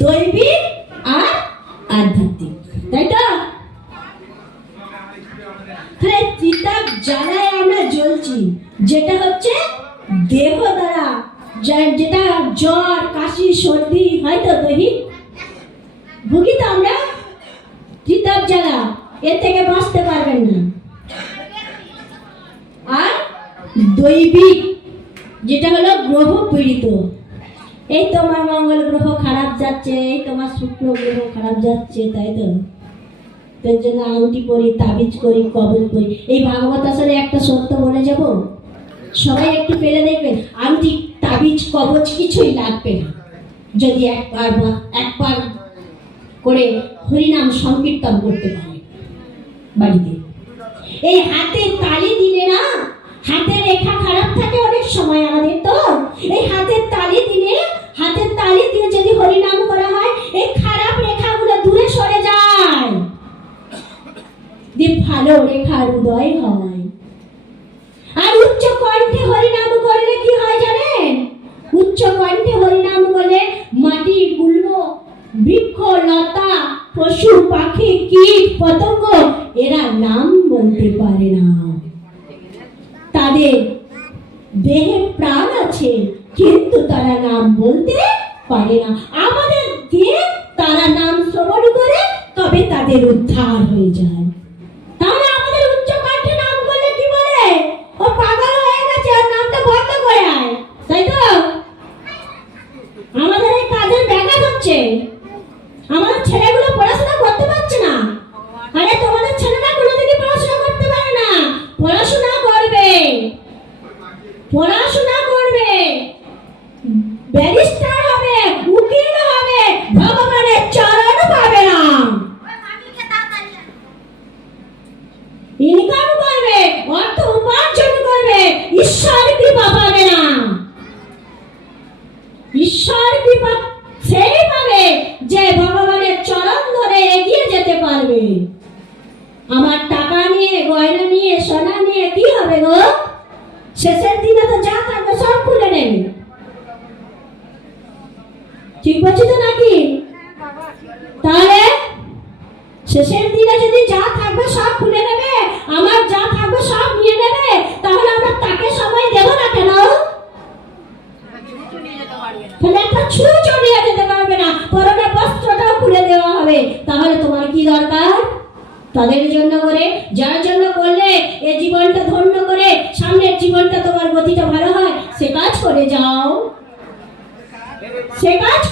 দৈবিক আর আধ্যাত্মিক, তাই তো? চিতার জ্বালায় আমরা জ্বলছি, যেটা হচ্ছে দেহ দ্বারা, যেটা জ্বর কাশি সর্দি হয়তো দৈহিক ভুগি তো আমরা চিতার জ্বালা, এর থেকে বাঁচতে পারবেন না। আর দৈবিক যেটা হলো গ্রহ পীড়িত, এই তোমার মঙ্গল গ্রহ খারাপ যাচ্ছে, এই তোমার শুক্র গ্রহ খারাপ যাচ্ছে, তাই তো? তার জন্য আংটি পরি, তাবিজ করি, কবল করি। এই ভাগবত আসলে একটা সত্য বলে যাব, সবাই একটু পেলে দেখবেন, আংটি তাবিজ কবচ কিছুই লাগবে না যদি একবার করে হরিনাম সংকীর্তন করতে পারে বাড়িতে। এই হাতে তালি দিলে না, হাতের রেখা খারাপ থাকে অনেক সময় আমাদের, তো এই হাতের তালি দিয়ে যদি হরিনাম করা হয়, এই খারাপ রেখাগুলো দূরে সরে যায়, দিয়ে ভালো রেখার উদয় হয়। আর উচ্চ কণ্ঠে হরিনাম করলে কি হয় জানেন? উচ্চ কণ্ঠে হরিনাম করলে মাটি, গুল্ম, বৃক্ষ, লতা, পশু পাখি, কীট পতঙ্গ এরা নাম বলতে পারে না। তাদের দেহে প্রাণ আছে কিন্তু তারা নাম বলতে পারে না। আমাদের দিয়ে তারা নাম শ্রবণ করে, তবে তাদের উদ্ধার হয়ে যায়। তাহলে আমাদের উচ্চ কণ্ঠে নাম করলে কি বলে? ও পাগল হয়ে গেছে, ওর নামটা বন্ধ করে আয়, তাই তো? আমাদের এই কাজের ব্যাঘাত হচ্ছে, আমাদের ছেলেগুলো পড়াশোনা করতে পারছে না। আরে তোমাদের ছেলেরা কোনোদিনই পড়াশোনা করতে পারে না। পড়াশোনা করবে, ব্যারিস্টার হবে, উকিল হবে, ভগবানের চরণ পাবে না। ইনকাম করবে, অর্থ উপার্জন করবে, ঈশ্বর কৃপা পাবে না। ঈশ্বর কৃপা সেই পাবে যে ভগবানের চরণ ধরে এগিয়ে যেতে পারবে। আমার টাকা নিয়ে, গয়না নিয়ে, সোনা নিয়ে কি হবে গো? শেষের দিনে তো যা থাকবে সব খুলে নেবে, ঠিক বলছি তো নাকি? তাহলে শেষের দিনে যদি যা থাকবে সব খুলে নেবে, আমার যা থাকবে সব নিয়ে নেবে, তাহলে আমরা তাকে সময় দেব না কেন? তাহলে একটা ছুঁচো নিয়ে যেতে পারবে না, পরনে বস্ত্রটাও খুলে দেওয়া হবে। তাহলে তোমার কি দরকার? তাদের জন্য করে, যার জন্য করলে এই জীবনটা ধন্য করে সামনের জীবনটা তোমার গতিটা ভালো হয়, সে কাজ করে যাও, সে কাজ